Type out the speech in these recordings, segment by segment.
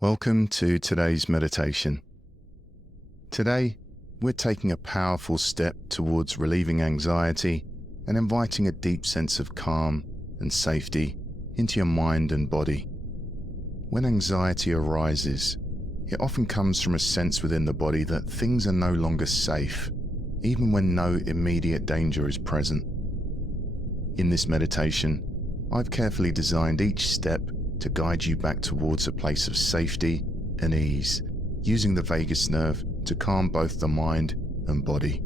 Welcome to today's meditation. Today, we're taking a powerful step towards relieving anxiety and inviting a deep sense of calm and safety into your mind and body. When anxiety arises, it often comes from a sense within the body that things are no longer safe, even when no immediate danger is present. In this meditation, I've carefully designed each step to guide you back towards a place of safety and ease, using the vagus nerve to calm both the mind and body.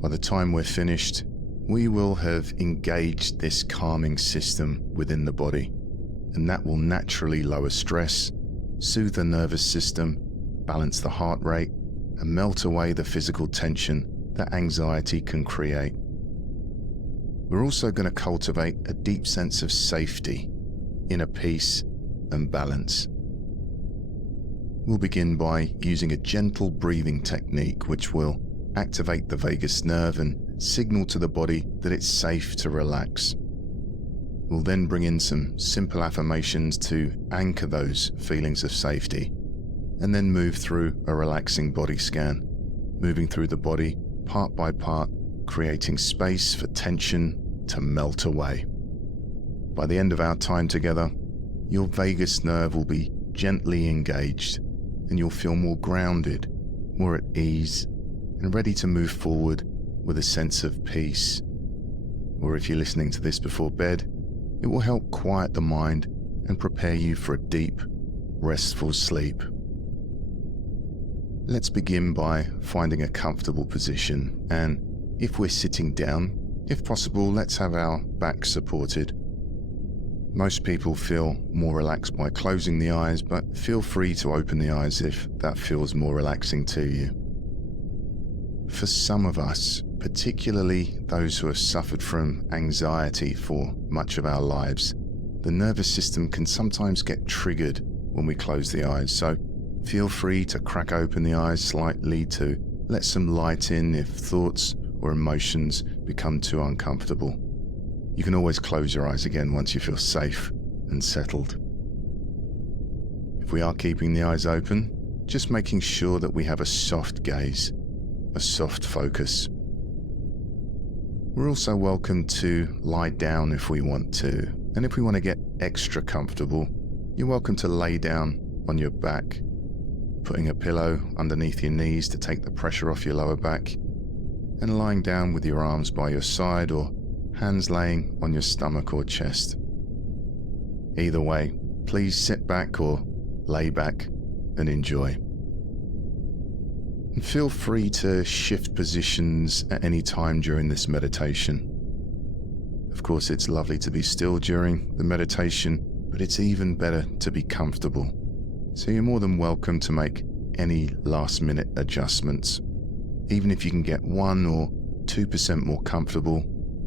By the time we're finished, we will have engaged this calming system within the body, and that will naturally lower stress, soothe the nervous system, balance the heart rate, and melt away the physical tension that anxiety can create. We're also going to cultivate a deep sense of safety, inner peace and balance. We'll begin by using a gentle breathing technique which will activate the vagus nerve and signal to the body that it's safe to relax. We'll then bring in some simple affirmations to anchor those feelings of safety, and then move through a relaxing body scan, moving through the body part by part, creating space for tension to melt away. By the end of our time together, your vagus nerve will be gently engaged and you'll feel more grounded, more at ease, and ready to move forward with a sense of peace. Or if you're listening to this before bed, it will help quiet the mind and prepare you for a deep, restful sleep. Let's begin by finding a comfortable position, and if we're sitting down, if possible, let's have our back supported. Most people feel more relaxed by closing the eyes, but feel free to open the eyes if that feels more relaxing to you. For some of us, particularly those who have suffered from anxiety for much of our lives, the nervous system can sometimes get triggered when we close the eyes, so feel free to crack open the eyes slightly to let some light in if thoughts or emotions become too uncomfortable. You can always close your eyes again once you feel safe and settled. If we are keeping the eyes open, just making sure that we have a soft gaze, a soft focus. We're also welcome to lie down if we want to, and if we want to get extra comfortable, you're welcome to lay down on your back, putting a pillow underneath your knees to take the pressure off your lower back, and lying down with your arms by your side or hands laying on your stomach or chest. Either way, please sit back or lay back and enjoy. And feel free to shift positions at any time during this meditation. Of course, it's lovely to be still during the meditation, but it's even better to be comfortable. So you're more than welcome to make any last-minute adjustments. Even if you can get 1 or 2% more comfortable,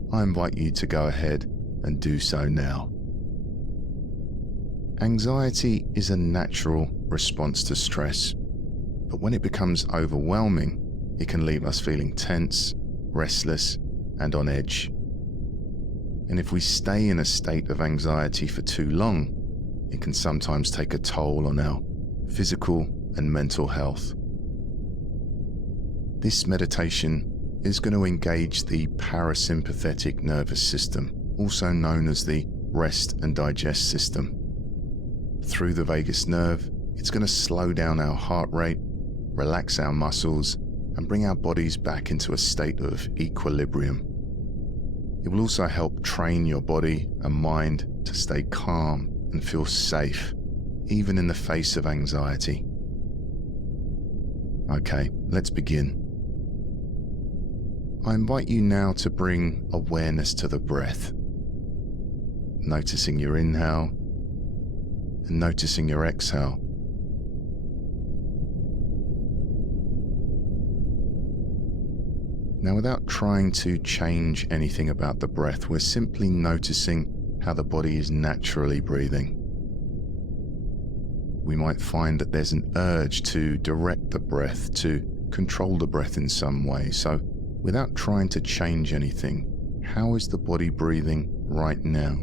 I invite you to go ahead and do so now. Anxiety is a natural response to stress, but when it becomes overwhelming, it can leave us feeling tense, restless, and on edge. And if we stay in a state of anxiety for too long, it can sometimes take a toll on our physical and mental health. This meditation is going to engage the parasympathetic nervous system, also known as the rest and digest system. Through the vagus nerve, it's going to slow down our heart rate, relax our muscles, and bring our bodies back into a state of equilibrium. It will also help train your body and mind to stay calm and feel safe, even in the face of anxiety. Okay, let's begin. I invite you now to bring awareness to the breath, noticing your inhale and noticing your exhale. Now, without trying to change anything about the breath, we're simply noticing how the body is naturally breathing. We might find that there's an urge to direct the breath, to control the breath in some way, so without trying to change anything, how is the body breathing right now?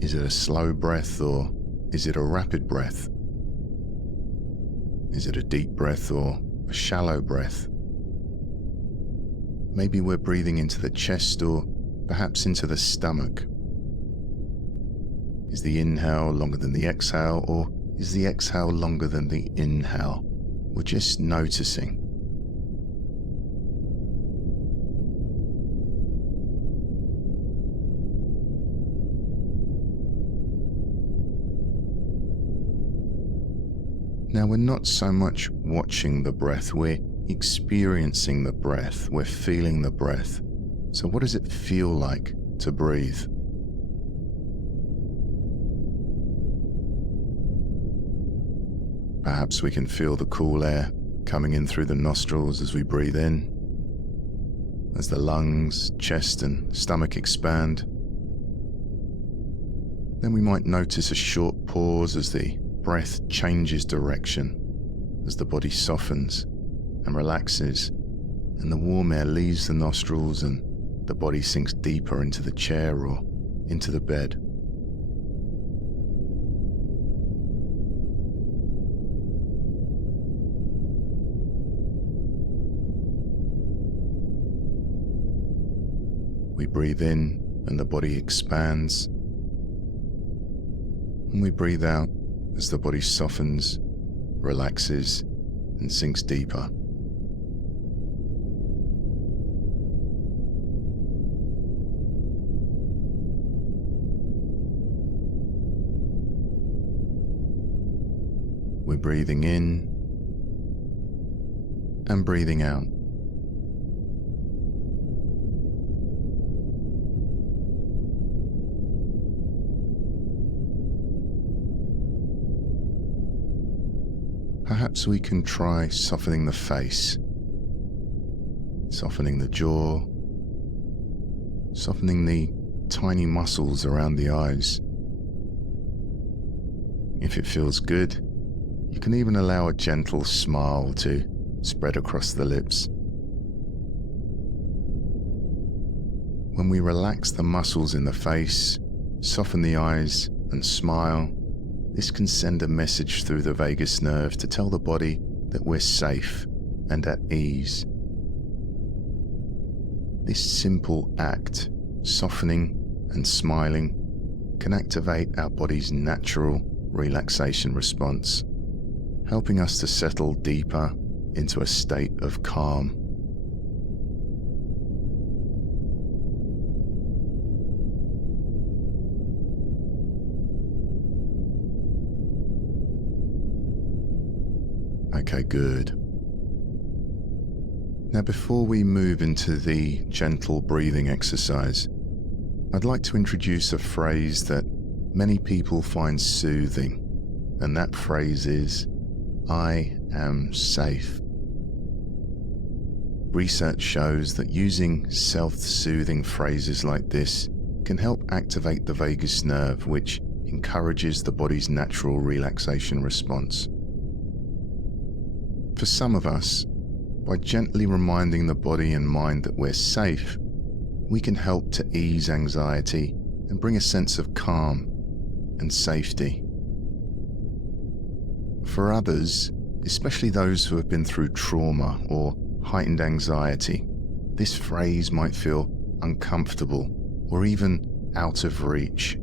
Is it a slow breath or is it a rapid breath? Is it a deep breath or a shallow breath? Maybe we're breathing into the chest or perhaps into the stomach. Is the inhale longer than the exhale, or is the exhale longer than the inhale? We're just noticing. Now, we're not so much watching the breath, we're experiencing the breath, we're feeling the breath. So what does it feel like to breathe? Perhaps we can feel the cool air coming in through the nostrils as we breathe in, as the lungs, chest and stomach expand. Then we might notice a short pause as the breath changes direction, as the body softens and relaxes, and the warm air leaves the nostrils and the body sinks deeper into the chair or into the bed. We breathe in and the body expands, and we breathe out as the body softens, relaxes, and sinks deeper. We're breathing in and breathing out. Perhaps we can try softening the face, softening the jaw, softening the tiny muscles around the eyes. If it feels good, you can even allow a gentle smile to spread across the lips. When we relax the muscles in the face, soften the eyes, and smile, this can send a message through the vagus nerve to tell the body that we're safe and at ease. This simple act, softening and smiling, can activate our body's natural relaxation response, helping us to settle deeper into a state of calm. Okay, good. Now, before we move into the gentle breathing exercise, I'd like to introduce a phrase that many people find soothing, and that phrase is, "I am safe." Research shows that using self-soothing phrases like this can help activate the vagus nerve, which encourages the body's natural relaxation response. For some of us, by gently reminding the body and mind that we're safe, we can help to ease anxiety and bring a sense of calm and safety. For others, especially those who have been through trauma or heightened anxiety, this phrase might feel uncomfortable or even out of reach.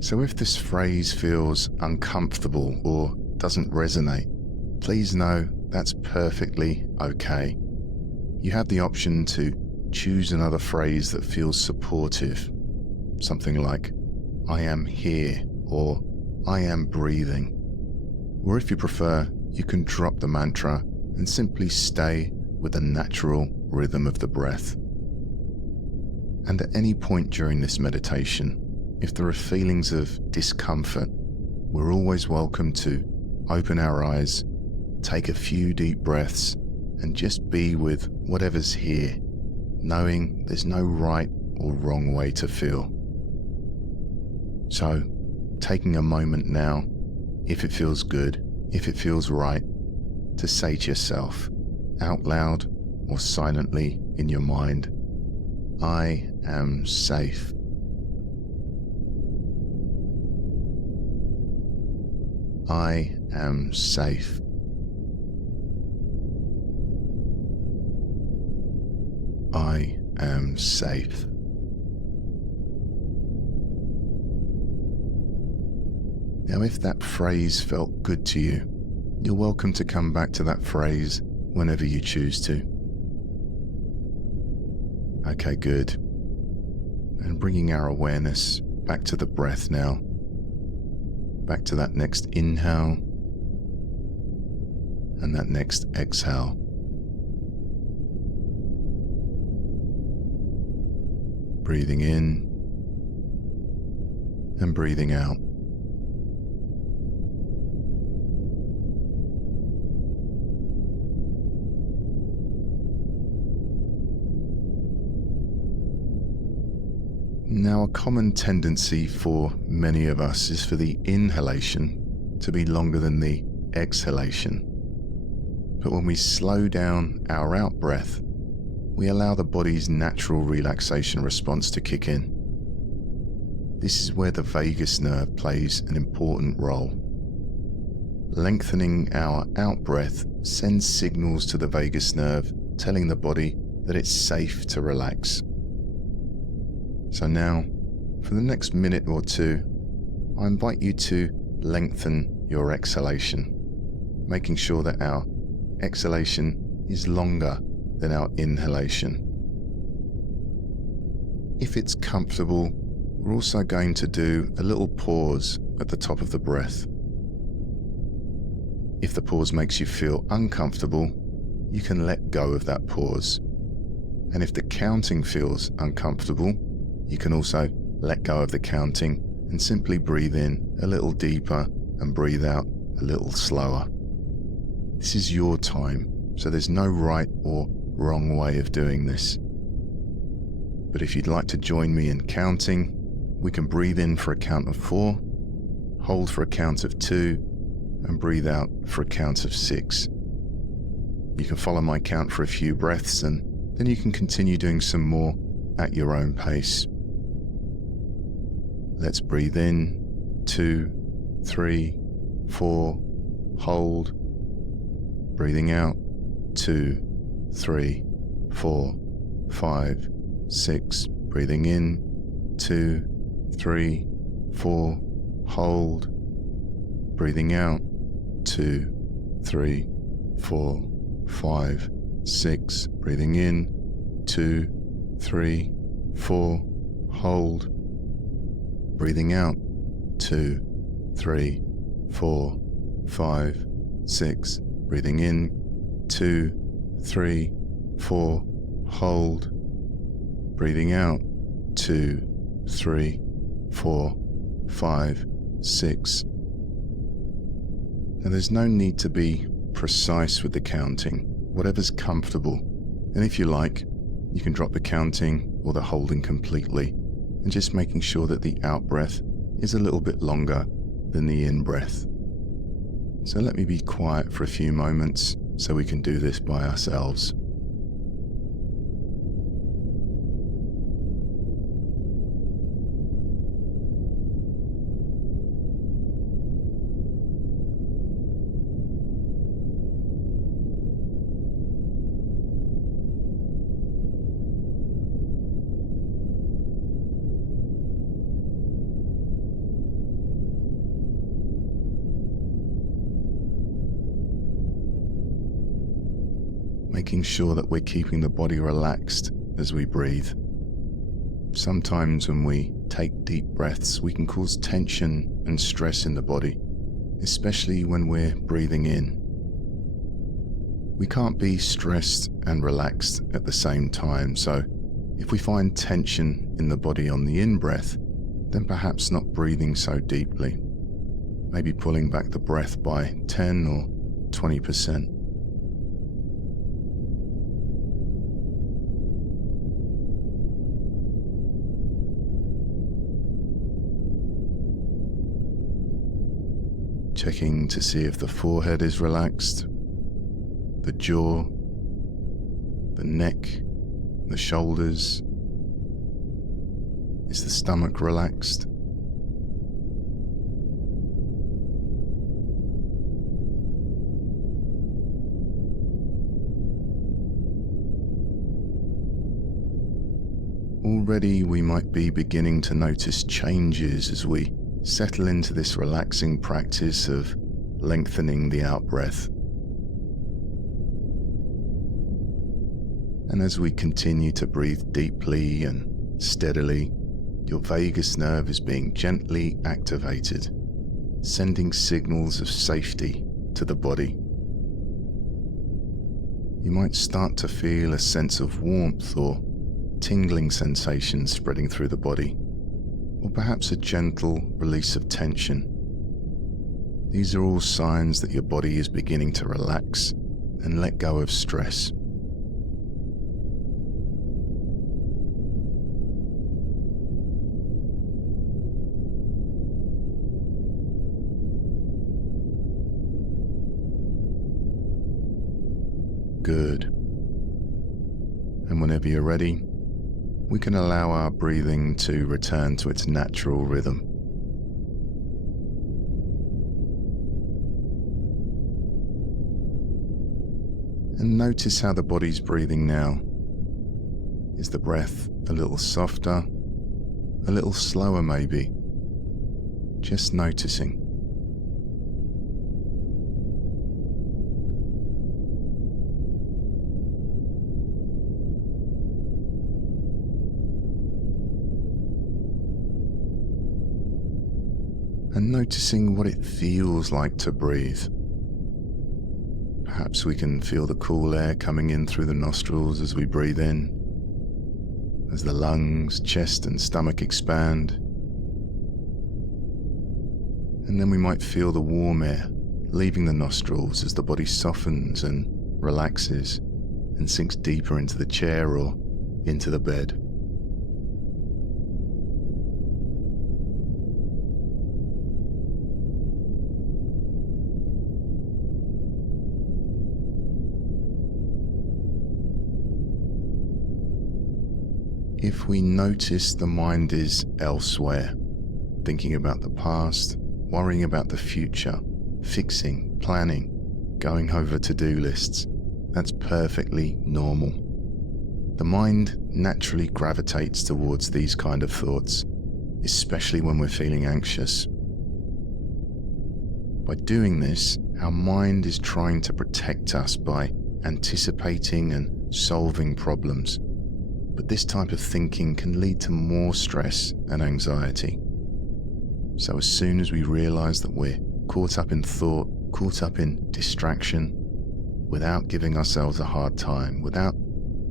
So if this phrase feels uncomfortable or doesn't resonate, please know that's perfectly okay. You have the option to choose another phrase that feels supportive, something like, "I am here," or "I am breathing." Or if you prefer, you can drop the mantra and simply stay with the natural rhythm of the breath. And at any point during this meditation, if there are feelings of discomfort, we're always welcome to open our eyes, take a few deep breaths, and just be with whatever's here, knowing there's no right or wrong way to feel. So, taking a moment now, if it feels good, if it feels right, to say to yourself, out loud or silently in your mind, "I am safe." I am safe. I am safe. Now, if that phrase felt good to you, you're welcome to come back to that phrase whenever you choose to. Okay, good. And bringing our awareness back to the breath now. Back to that next inhale and that next exhale. Breathing in and breathing out. Now, a common tendency for many of us is for the inhalation to be longer than the exhalation. But when we slow down our out breath, we allow the body's natural relaxation response to kick in. This is where the vagus nerve plays an important role. Lengthening our out breath sends signals to the vagus nerve telling the body that it's safe to relax. So now, for the next minute or two, I invite you to lengthen your exhalation, making sure that our exhalation is longer than our inhalation. If it's comfortable, we're also going to do a little pause at the top of the breath. If the pause makes you feel uncomfortable, you can let go of that pause. And if the counting feels uncomfortable, you can also let go of the counting and simply breathe in a little deeper and breathe out a little slower. This is your time, so there's no right or wrong way of doing this. But if you'd like to join me in counting, we can breathe in for a count of 4, hold for a count of 2, and breathe out for a count of 6. You can follow my count for a few breaths, and then you can continue doing some more at your own pace. Let's breathe in, 2, 3, 4, hold. Breathing out, 2, 3, 4, 5, 6. Breathing in, 2, 3, 4, hold. Breathing out, 2, 3, 4, 5, 6. Breathing in, 2, 3, 4, hold. Breathing out, 2, 3, 4, 5, 6. Breathing in, 2, 3, 4, hold. Breathing out, 2, 3, 4, 5, 6. Now there's no need to be precise with the counting, whatever's comfortable. And if you like, you can drop the counting or the holding completely, and just making sure that the out breath is a little bit longer than the in breath. So let me be quiet for a few moments so we can do this by ourselves. Making sure that we're keeping the body relaxed as we breathe. Sometimes when we take deep breaths, we can cause tension and stress in the body, especially when we're breathing in. We can't be stressed and relaxed at the same time, so if we find tension in the body on the in-breath, then perhaps not breathing so deeply. Maybe pulling back the breath by 10 or 20%. Checking to see if the forehead is relaxed, the jaw, the neck, the shoulders. Is the stomach relaxed? Already we might be beginning to notice changes as we settle into this relaxing practice of lengthening the out-breath. And as we continue to breathe deeply and steadily, your vagus nerve is being gently activated, sending signals of safety to the body. You might start to feel a sense of warmth or tingling sensation spreading through the body, or perhaps a gentle release of tension. These are all signs that your body is beginning to relax and let go of stress. Good. And whenever you're ready, we can allow our breathing to return to its natural rhythm. And notice how the body's breathing now. Is the breath a little softer, a little slower maybe? Just noticing. And noticing what it feels like to breathe. Perhaps we can feel the cool air coming in through the nostrils as we breathe in, as the lungs, chest and stomach expand. And then we might feel the warm air leaving the nostrils as the body softens and relaxes and sinks deeper into the chair or into the bed. If we notice the mind is elsewhere, thinking about the past, worrying about the future, fixing, planning, going over to-do lists, that's perfectly normal. The mind naturally gravitates towards these kind of thoughts, especially when we're feeling anxious. By doing this, our mind is trying to protect us by anticipating and solving problems. But this type of thinking can lead to more stress and anxiety. So as soon as we realize that we're caught up in thought, caught up in distraction, without giving ourselves a hard time, without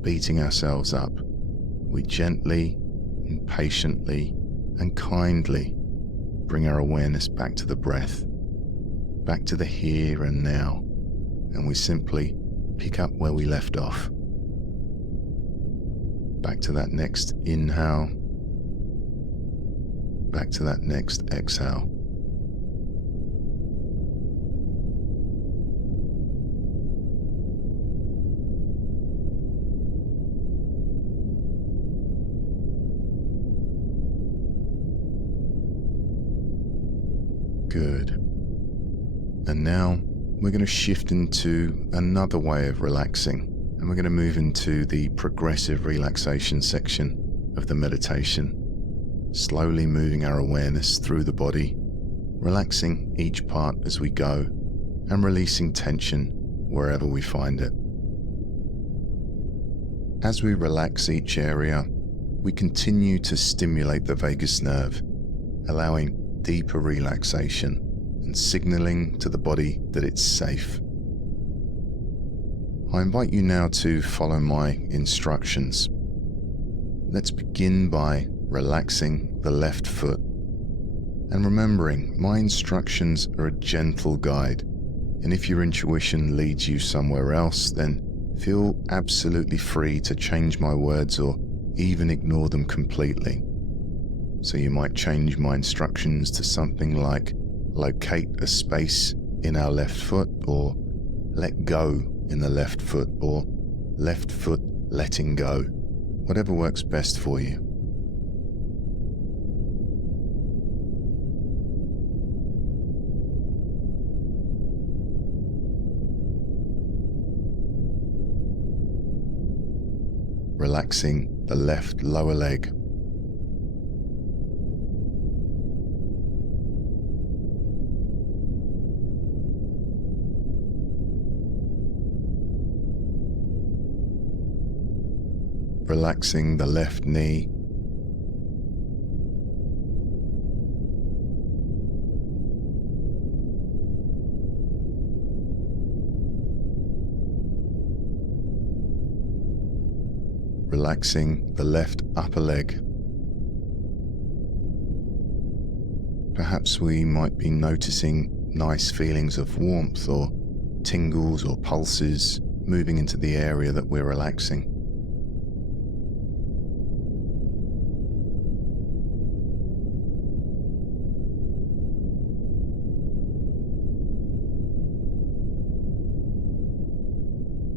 beating ourselves up, we gently and patiently and kindly bring our awareness back to the breath, back to the here and now, and we simply pick up where we left off. Back to that next inhale, back to that next exhale. Good. And now we're going to shift into another way of relaxing. And we're going to move into the progressive relaxation section of the meditation, slowly moving our awareness through the body, relaxing each part as we go, and releasing tension wherever we find it. As we relax each area, we continue to stimulate the vagus nerve, allowing deeper relaxation and signaling to the body that it's safe. I invite you now to follow my instructions. Let's begin by relaxing the left foot and remembering my instructions are a gentle guide, and if your intuition leads you somewhere else, then feel absolutely free to change my words or even ignore them completely. So you might change my instructions to something like locate a space in our left foot, or let go in the left foot, or left foot letting go, whatever works best for you. Relaxing the left lower leg. Relaxing the left knee. Relaxing the left upper leg. Perhaps we might be noticing nice feelings of warmth or tingles or pulses moving into the area that we're relaxing.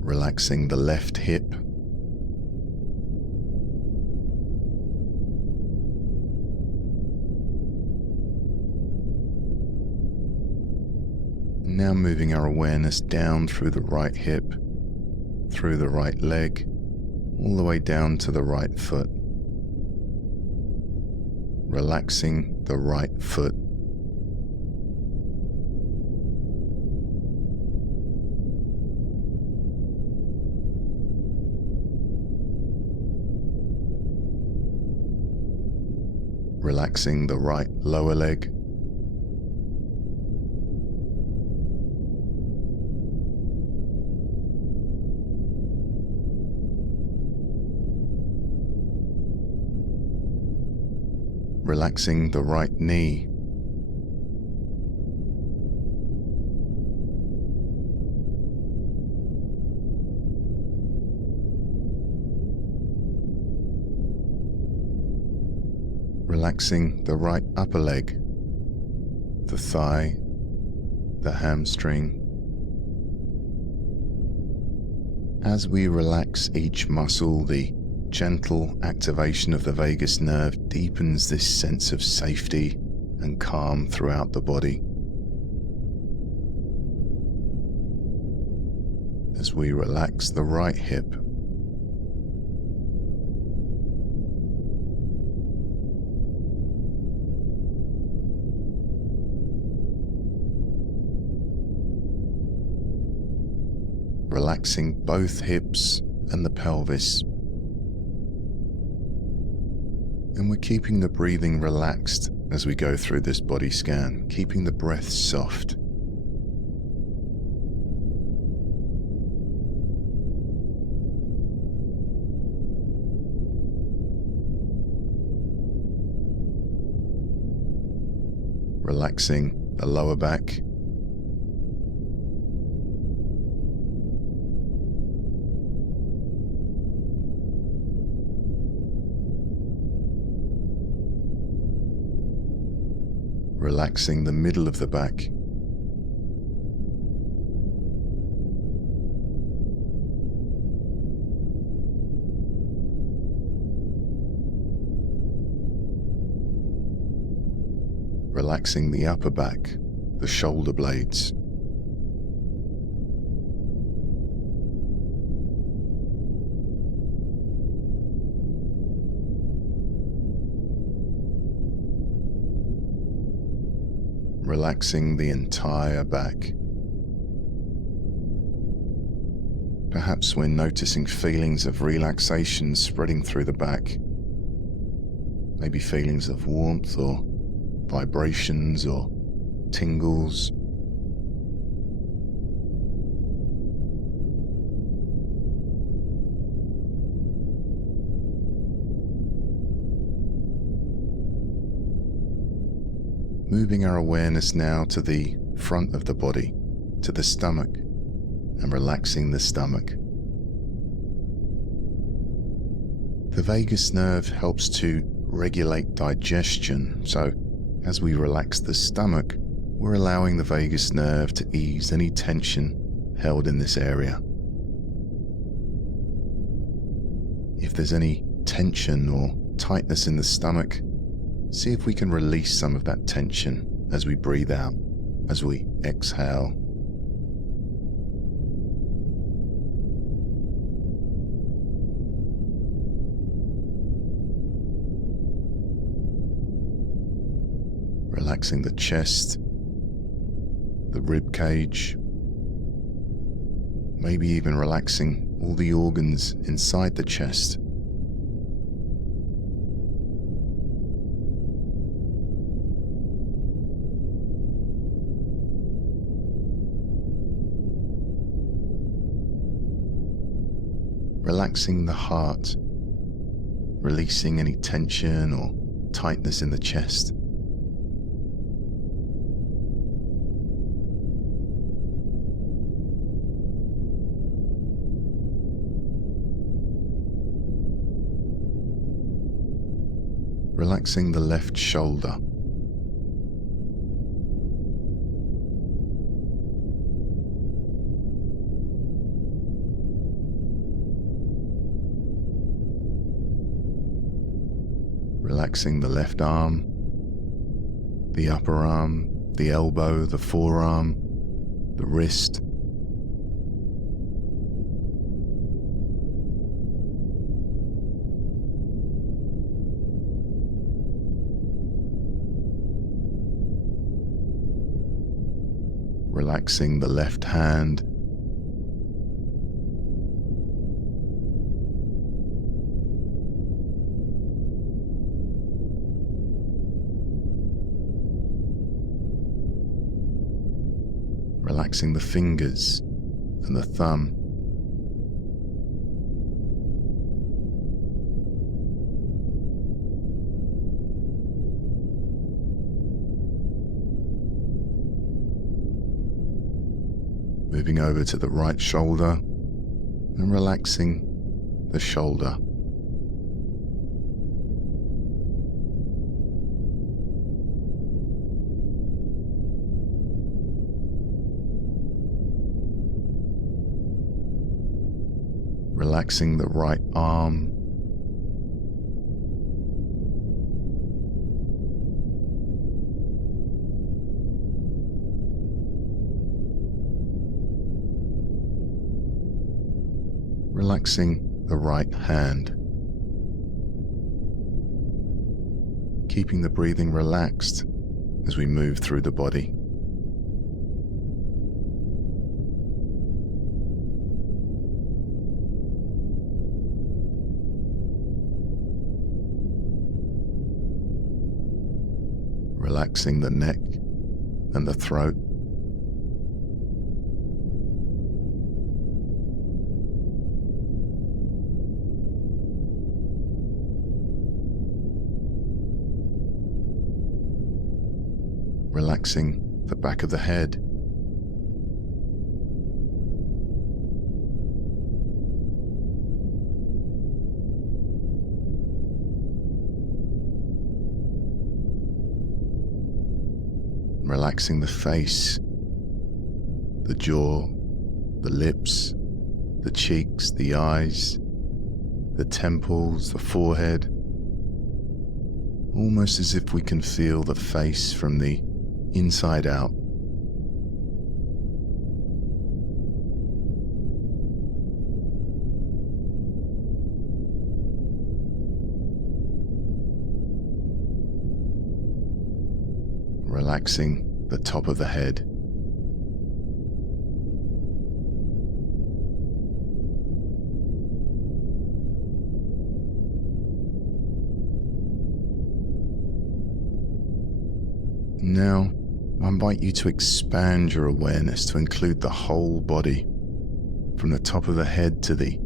Relaxing the left hip. Now moving our awareness down through the right hip, through the right leg, all the way down to the right foot. Relaxing the right foot. Relaxing the right lower leg. Relaxing the right knee. Relaxing the right upper leg, the thigh, the hamstring. As we relax each muscle, the gentle activation of the vagus nerve deepens this sense of safety and calm throughout the body. As we relax the right hip, relaxing both hips and the pelvis. And we're keeping the breathing relaxed as we go through this body scan, keeping the breath soft. Relaxing the lower back. Relaxing the middle of the back. Relaxing the upper back, the shoulder blades. Relaxing the entire back. Perhaps we're noticing feelings of relaxation spreading through the back. Maybe feelings of warmth or vibrations or tingles. Moving our awareness now to the front of the body, to the stomach, and relaxing the stomach. The vagus nerve helps to regulate digestion, so as we relax the stomach, we're allowing the vagus nerve to ease any tension held in this area. If there's any tension or tightness in the stomach, see if we can release some of that tension as we breathe out, as we exhale. relaxing the chest, the rib cage, maybe even relaxing all the organs inside the chest. Relaxing the heart, releasing any tension or tightness in the chest. Relaxing the left shoulder. Relaxing the left arm, the upper arm, the elbow, the forearm, the wrist. Relaxing the left hand. Relaxing the fingers and the thumb. Moving over to the right shoulder and relaxing the shoulder. Relaxing the right arm. Relaxing the right hand. Keeping the breathing relaxed as we move through the body. Relaxing the neck and the throat. Relaxing the back of the head. Relaxing the face, the jaw, the lips, the cheeks, the eyes, the temples, the forehead, almost as if we can feel the face from the inside out. Relaxing the top of the head. Now, I invite you to expand your awareness to include the whole body, from the top of the head to the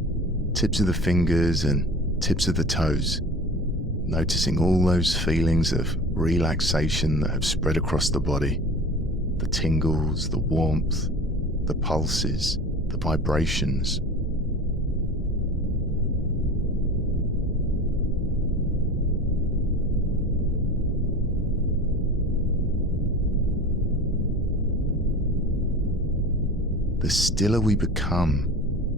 tips of the fingers and tips of the toes, noticing all those feelings of relaxation that have spread across the body, the tingles, the warmth, the pulses, the vibrations. The stiller we become,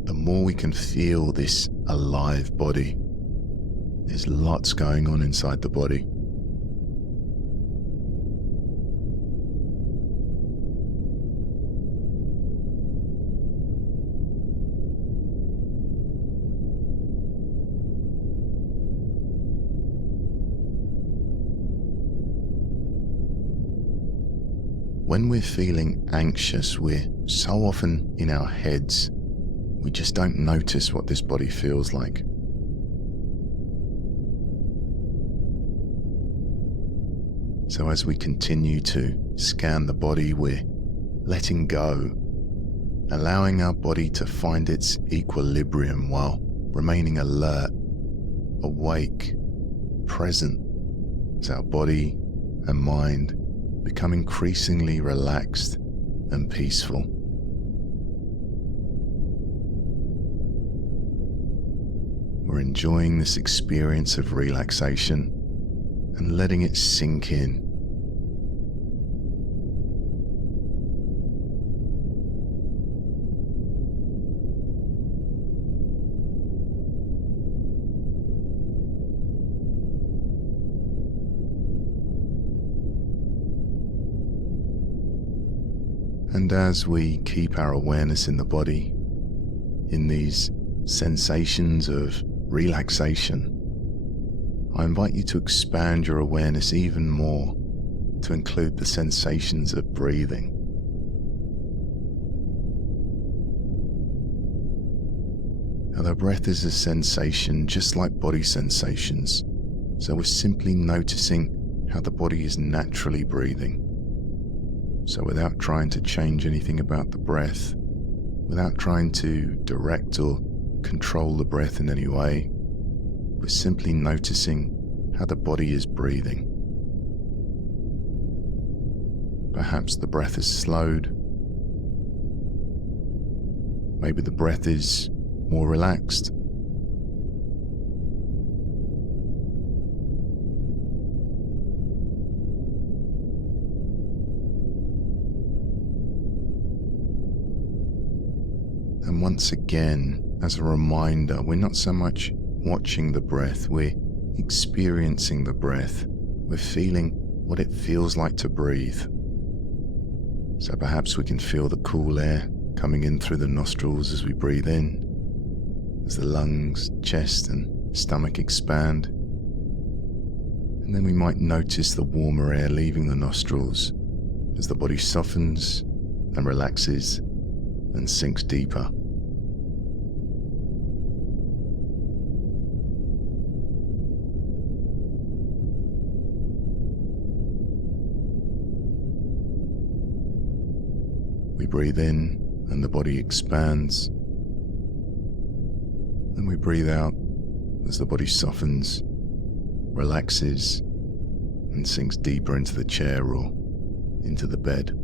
the more we can feel this alive body. There's lots going on inside the body. When we're feeling anxious, we're so often in our heads, we just don't notice what this body feels like. So as we continue to scan the body, we're letting go, allowing our body to find its equilibrium while remaining alert, awake, present, as our body and mind become increasingly relaxed and peaceful. We're enjoying this experience of relaxation and letting it sink in. And as we keep our awareness in the body, in these sensations of relaxation, I invite you to expand your awareness even more to include the sensations of breathing. Now, the breath is a sensation just like body sensations, so we're simply noticing how the body is naturally breathing. So without trying to change anything about the breath, without trying to direct or control the breath in any way, we're simply noticing how the body is breathing. Perhaps the breath is slowed. Maybe the breath is more relaxed. And once again, as a reminder, we're not so much watching the breath, we're experiencing the breath. We're feeling what it feels like to breathe. So perhaps we can feel the cool air coming in through the nostrils as we breathe in, as the lungs, chest and stomach expand. And then we might notice the warmer air leaving the nostrils as the body softens and relaxes and sinks deeper. We breathe in and the body expands. Then we breathe out as the body softens, relaxes, and sinks deeper into the chair or into the bed.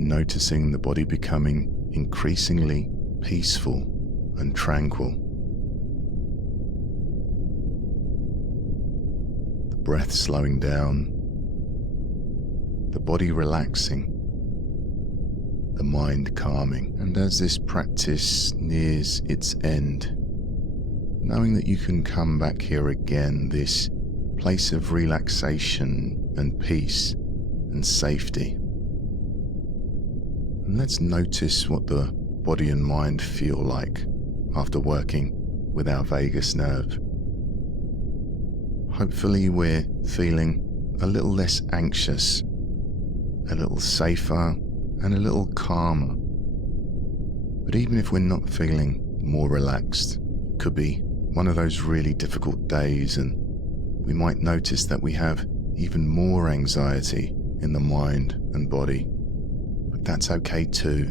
Noticing the body becoming increasingly peaceful and tranquil. The breath slowing down, the body relaxing, the mind calming. And as this practice nears its end, knowing that you can come back here again, this place of relaxation and peace and safety. And let's notice what the body and mind feel like after working with our vagus nerve. Hopefully we're feeling a little less anxious, a little safer, and a little calmer. But even if we're not feeling more relaxed, it could be one of those really difficult days, and we might notice that we have even more anxiety in the mind and body. That's okay too.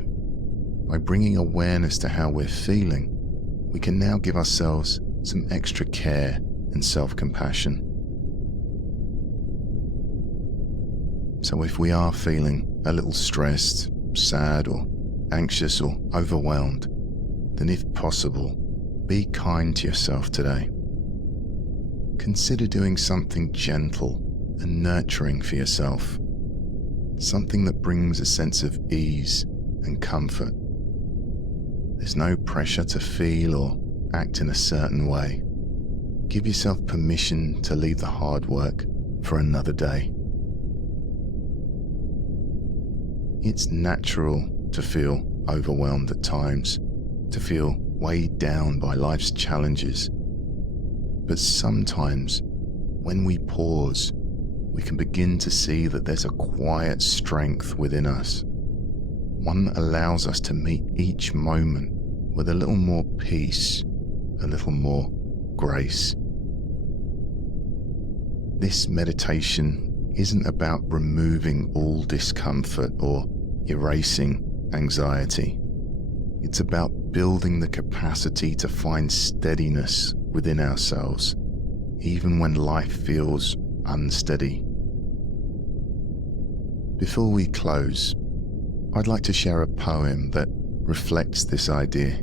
By bringing awareness to how we're feeling, we can now give ourselves some extra care and self-compassion. So if we are feeling a little stressed, sad or anxious or overwhelmed, then if possible, be kind to yourself today. Consider doing something gentle and nurturing for yourself. Something that brings a sense of ease and comfort. There's no pressure to feel or act in a certain way. give yourself permission to leave the hard work for another day. It's natural to feel overwhelmed at times, to feel weighed down by life's challenges. But sometimes, when we pause, we can begin to see that there's a quiet strength within us, one that allows us to meet each moment with a little more peace, a little more grace. This meditation isn't about removing all discomfort or erasing anxiety. It's about building the capacity to find steadiness within ourselves, even when life feels unsteady. Before we close, I'd like to share a poem that reflects this idea.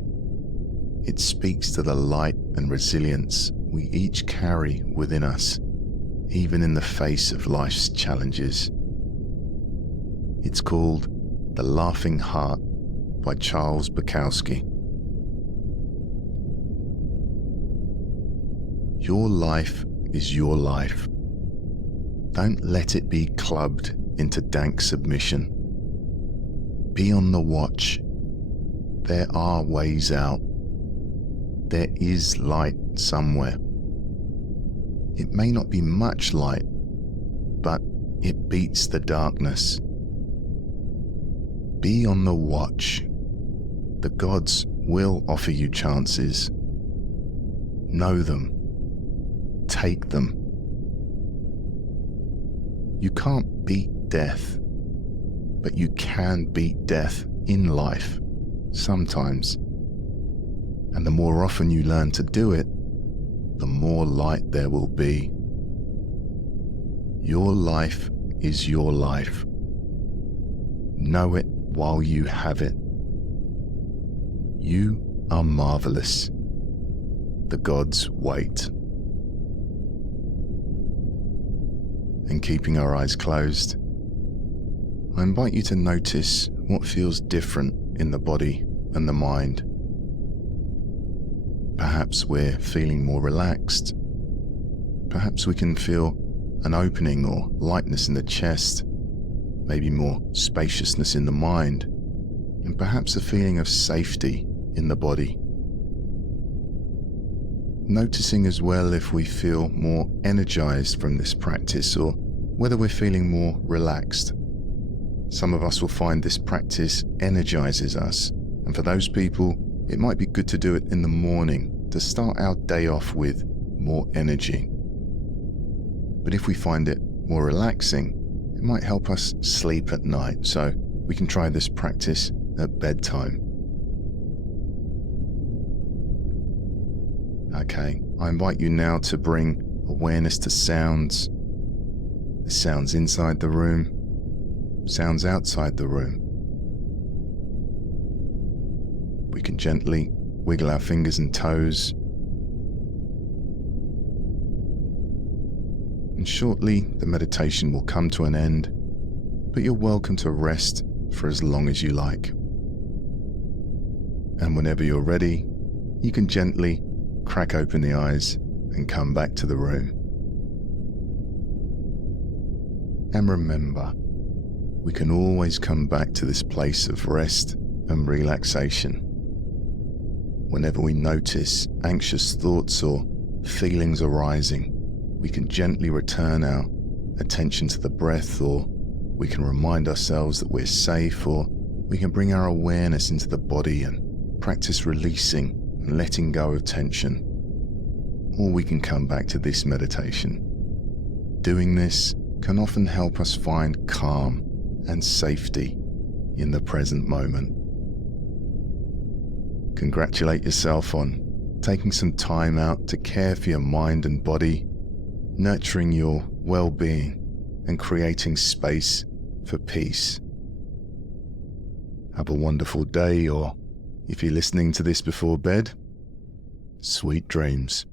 It speaks to the light and resilience we each carry within us, even in the face of life's challenges. It's called The Laughing Heart by Chibs Okereke. Your life is your life. Don't let it be clubbed into dank submission. Be on the watch. There are ways out. There is light somewhere. It may not be much light, but it beats the darkness. Be on the watch. The gods will offer you chances. Know them. Take them. You can't beat death, but you can beat death in life, sometimes. And the more often you learn to do it, the more light there will be. Your life is your life. Know it while you have it. You are marvelous. The gods wait. And keeping our eyes closed, I invite you to notice what feels different in the body and the mind. Perhaps we're feeling more relaxed. Perhaps we can feel an opening or lightness in the chest, maybe more spaciousness in the mind, and perhaps a feeling of safety in the body. Noticing as well if we feel more energized from this practice or whether we're feeling more relaxed. Some of us will find this practice energizes us, and for those people, it might be good to do it in the morning to start our day off with more energy. But if we find it more relaxing, it might help us sleep at night, so we can try this practice at bedtime. Okay, I invite you now to bring awareness to sounds. The sounds inside the room, sounds outside the room. We can gently wiggle our fingers and toes. And shortly, the meditation will come to an end, but you're welcome to rest for as long as you like. And whenever you're ready, you can gently crack open the eyes and come back to the room. And remember, we can always come back to this place of rest and relaxation. Whenever we notice anxious thoughts or feelings arising, we can gently return our attention to the breath, or we can remind ourselves that we're safe, or we can bring our awareness into the body and practice releasing and letting go of tension. Or we can come back to this meditation. Doing this can often help us find calm and safety in the present moment. Congratulate yourself on taking some time out to care for your mind and body, nurturing your well-being and creating space for peace. Have a wonderful day, or if you're listening to this before bed, sweet dreams.